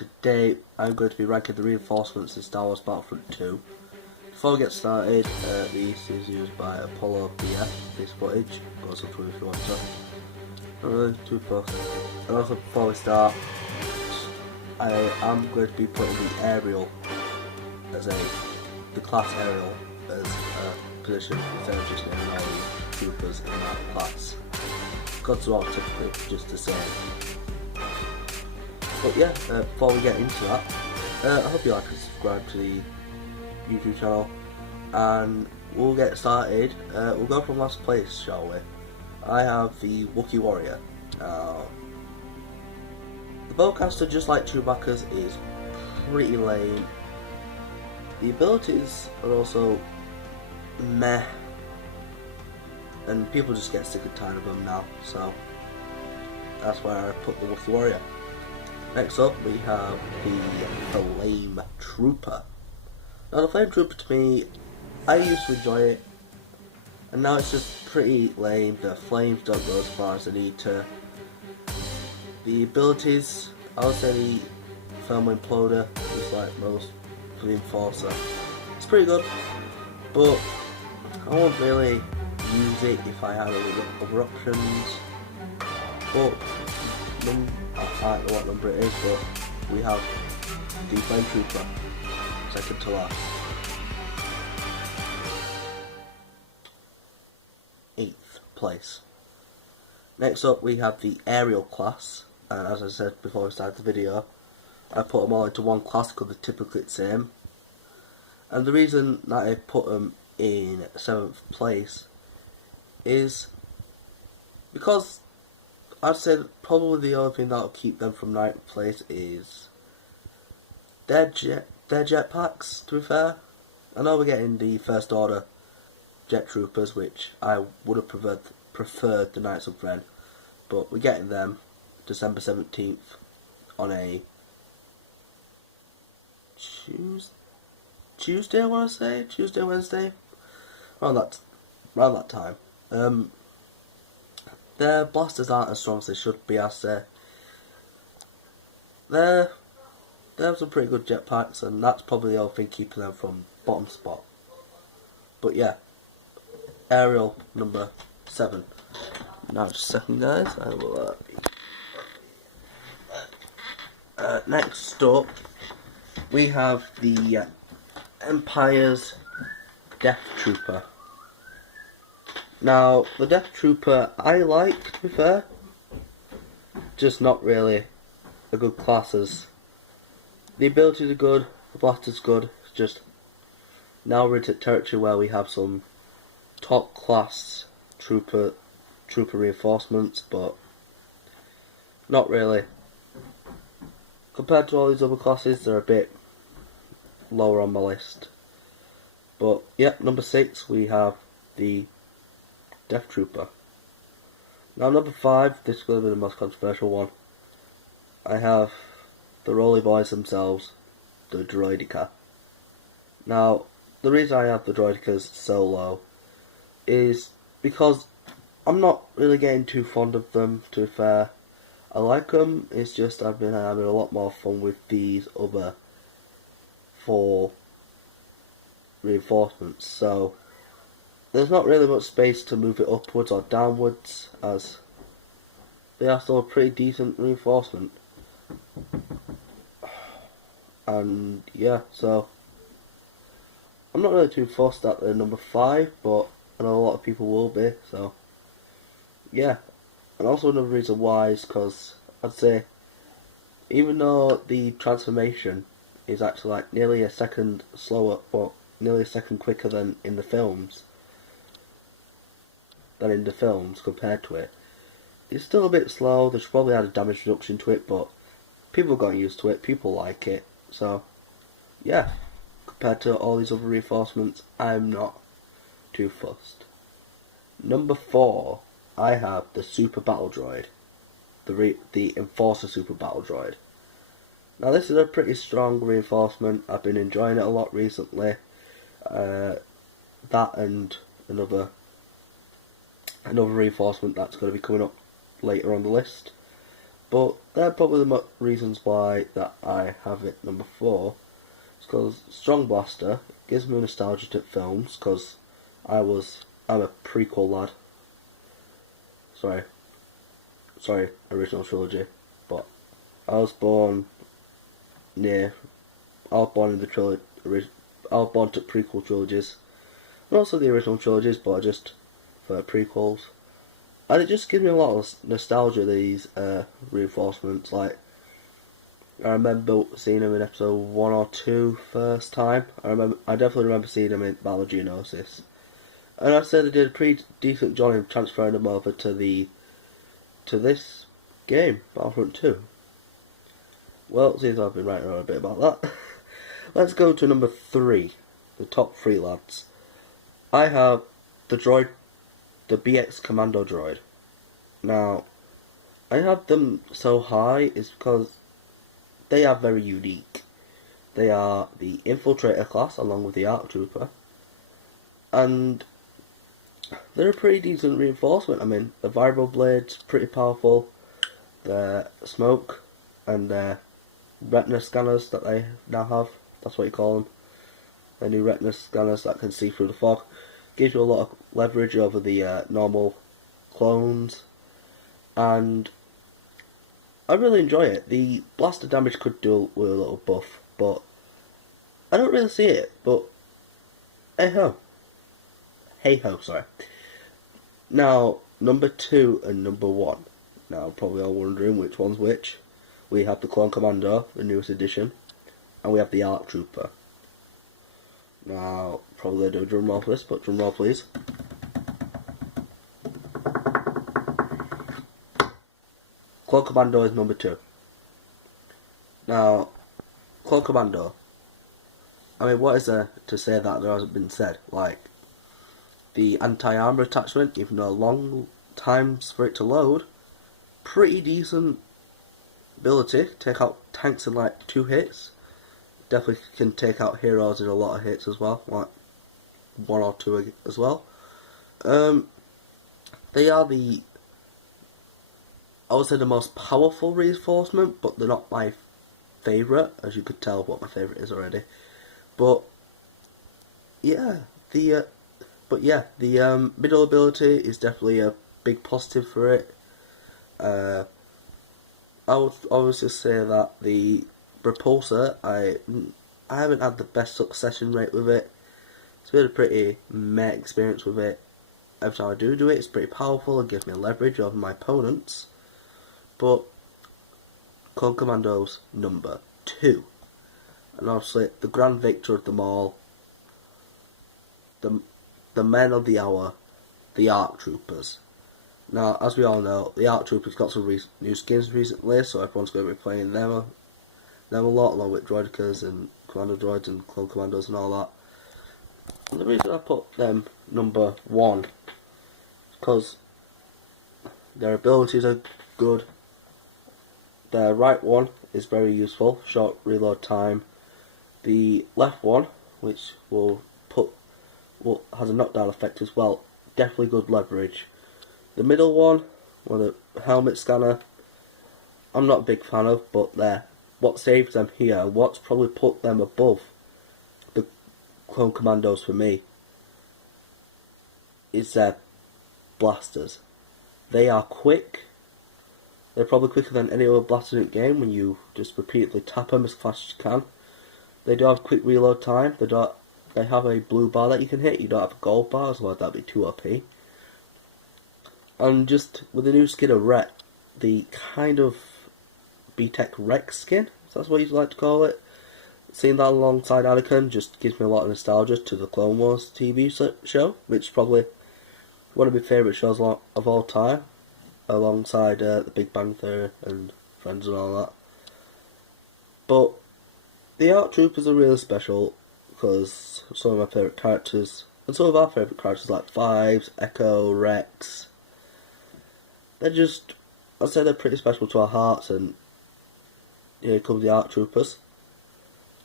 Today I'm going to be ranking the reinforcements in Star Wars Battlefront 2. Before we get started, this is used by Apollo BF, this footage, goes up to if you want to. Not really too fast. And also before we start, I am going to be putting the aerial as the class aerial as a position instead of just naming all the troopers in that class. Gods are all typically just the same. But yeah, before we get into that, I hope you like and subscribe to the YouTube channel, and we'll get started. We'll go from last place, shall we? I have the Wookiee Warrior. The bowcaster, just like Chewbacca's, is pretty lame. The abilities are also meh, and people just get sick and tired of them now, so that's why I put the Wookiee Warrior. Next up we have the Flame Trooper. Now the Flame Trooper, to me, I used to enjoy it, and now it's just pretty lame. The flames don't go as far as they need to. The abilities, I would say the Thermal Imploder is like most for the Enforcer. It's pretty good, but I won't really use it if I had other options. But I don't know what number it is, but we have the Flame Trooper, second to last. 8th place. Next up we have the Aerial class, and as I said before we started the video, I put them all into one class because they're typically the same. And the reason that I put them in 7th place is because I'd say that probably the only thing that will keep them from 9th place is their jetpacks, to be fair. I know we're getting the First Order jet troopers, which I would have preferred the Knights of Ren, but we're getting them December 17th on a Tuesday, I want to say? Tuesday, Wednesday? Around that time. Their blasters aren't as strong as they should be, I say. They have some pretty good jetpacks, and that's probably the only thing keeping them from bottom spot. But yeah, Aerial number 7. Now just a second, guys. I will. Next up, we have the Empire's Death Trooper. Now, the Death Trooper I like, to be fair, just not really a good class. As the abilities are good, the blaster's good, it's just now we're into territory where we have some top class trooper reinforcements, but not really. Compared to all these other classes, they're a bit lower on my list. But yeah, number 6 we have the Death Trooper. Now number 5, this is going to be the most controversial one. I have the Rolly Boys themselves, the Droideka. Now the reason I have the Droidekas so low is because I'm not really getting too fond of them, to be fair. I like them, it's just I've been having a lot more fun with these other 4 reinforcements, so there's not really much space to move it upwards or downwards, as they are still a pretty decent reinforcement. And yeah, so I'm not really too fussed at the number 5, but I know a lot of people will be, so yeah. And also another reason why is because I'd say, even though the transformation is actually like nearly a second slower, or nearly a second quicker than in the films, compared to it, it's still a bit slow. They should probably add a damage reduction to it, but people have gotten used to it, people like it, so yeah, compared to all these other reinforcements, I'm not too fussed. Number 4, I have the Super Battle Droid, the Enforcer Super Battle Droid. Now this is a pretty strong reinforcement, I've been enjoying it a lot recently. That and another reinforcement that's going to be coming up later on the list. But they're probably the reasons why that I have it number 4. It's because Strong Blaster gives me nostalgia to films, because I'm a prequel lad. Sorry, original trilogy. But I was born in the trilogy. I was born to prequel trilogies, and also the original trilogies, but I just for prequels. And it just gives me a lot of nostalgia, these reinforcements. Like, I remember seeing them in episode 1 or 2 first time. I definitely remember seeing them in Battle of Geonosis. And I'd say they did a pretty decent job in transferring them over to this game, Battlefront 2. Well, it seems I've been writing on a bit about that. Let's go to number 3, the top 3 lads. I have the droid, the BX Commando droid. Now, I have them so high is because they are very unique. They are the Infiltrator class along with the ARC Trooper. And they're a pretty decent reinforcement. I mean, the Variable Blade's pretty powerful. The smoke and the retina scanners that they now have, that's what you call them. The new retina scanners that can see through the fog. Gives you a lot of leverage over the normal clones. And I really enjoy it. The blaster damage could do with a little buff, but I don't really see it. But hey ho, sorry. Now, number 2 and number 1. Now, probably all wondering which one's which. We have the Clone Commander, the newest edition, and we have the ARC Trooper. Now, probably do a drum roll for this, but drum roll please. Clone Commando is number 2. Now, Clone Commando. I mean, what is there to say that there hasn't been said? Like, the anti-armor attachment, even though long times for it to load, pretty decent ability. Take out tanks in like 2 hits. Definitely can take out heroes in a lot of hits as well, like 1 or 2 as well. They are I would say the most powerful reinforcement, but they're not my favourite, as you could tell what my favourite is already. But yeah, the middle ability is definitely a big positive for it. I would always just say that the repulsor, I haven't had the best succession rate with it. It's been a pretty meh experience with it. Every time I do it, it's pretty powerful and gives me leverage over my opponents. But Clone Commando's number 2, and obviously the grand victor of them all, the men of the hour, the ARC Troopers. Now, as we all know, the ARC Troopers got some new skins recently, so everyone's going to be playing them a lot, along with Droidicas and Commando Droids and Clone Commandos and all that. And the reason I put them number 1 is because their abilities are good. The right one is very useful, short reload time. The left one, which has a knockdown effect as well, definitely good leverage. The middle one, the helmet scanner, I'm not a big fan of, but what saves them here, what's probably put them above the Clone Commandos for me, is their blasters. They are quick. They're probably quicker than any other blaster in the game when you just repeatedly tap them as fast as you can. They do have quick reload time. They have a blue bar that you can hit. You don't have a gold bar, otherwise that'd be too OP. And just with the new skin of Rex, the kind of B-Tech Rex skin, if that's what you'd like to call it. Seeing that alongside Anakin just gives me a lot of nostalgia to the Clone Wars TV show, which is probably one of my favourite shows of all time, alongside The Big Bang Theory and Friends and all that. But the ARC Troopers are really special because some of my favourite characters, and some of our favourite characters like Fives, Echo, Rex, I'd say they're pretty special to our hearts, and here comes the ARC Troopers,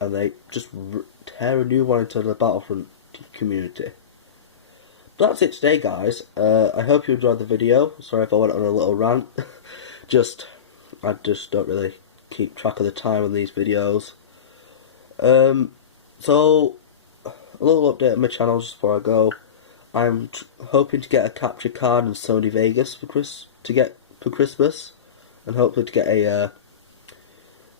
and they just tear a new one into the Battlefront community. But that's it today, guys. I hope you enjoyed the video. Sorry if I went on a little rant. Just I just don't really keep track of the time on these videos. So, a little update on my channel just before I go. I'm hoping to get a capture card in Sony Vegas for Christmas, and hopefully to get a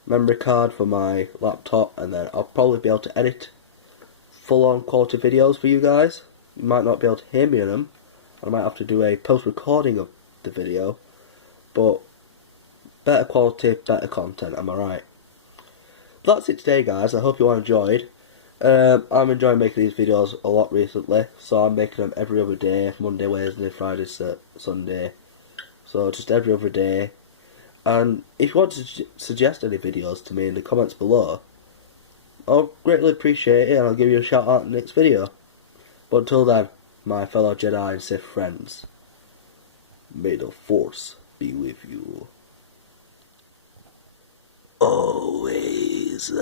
memory card for my laptop, and then I'll probably be able to edit full-on quality videos for you guys. You might not be able to hear me in them. I might have to do a post-recording of the video, but better quality, better content, am I right? That's it today, guys. I hope you all enjoyed. I'm enjoying making these videos a lot recently, so I'm making them every other day, Monday, Wednesday, Friday, Sunday, so just every other day. And if you want to suggest any videos to me in the comments below, I'll greatly appreciate it, and I'll give you a shout out in the next video. But until then, my fellow Jedi and Sith friends, may the Force be with you always.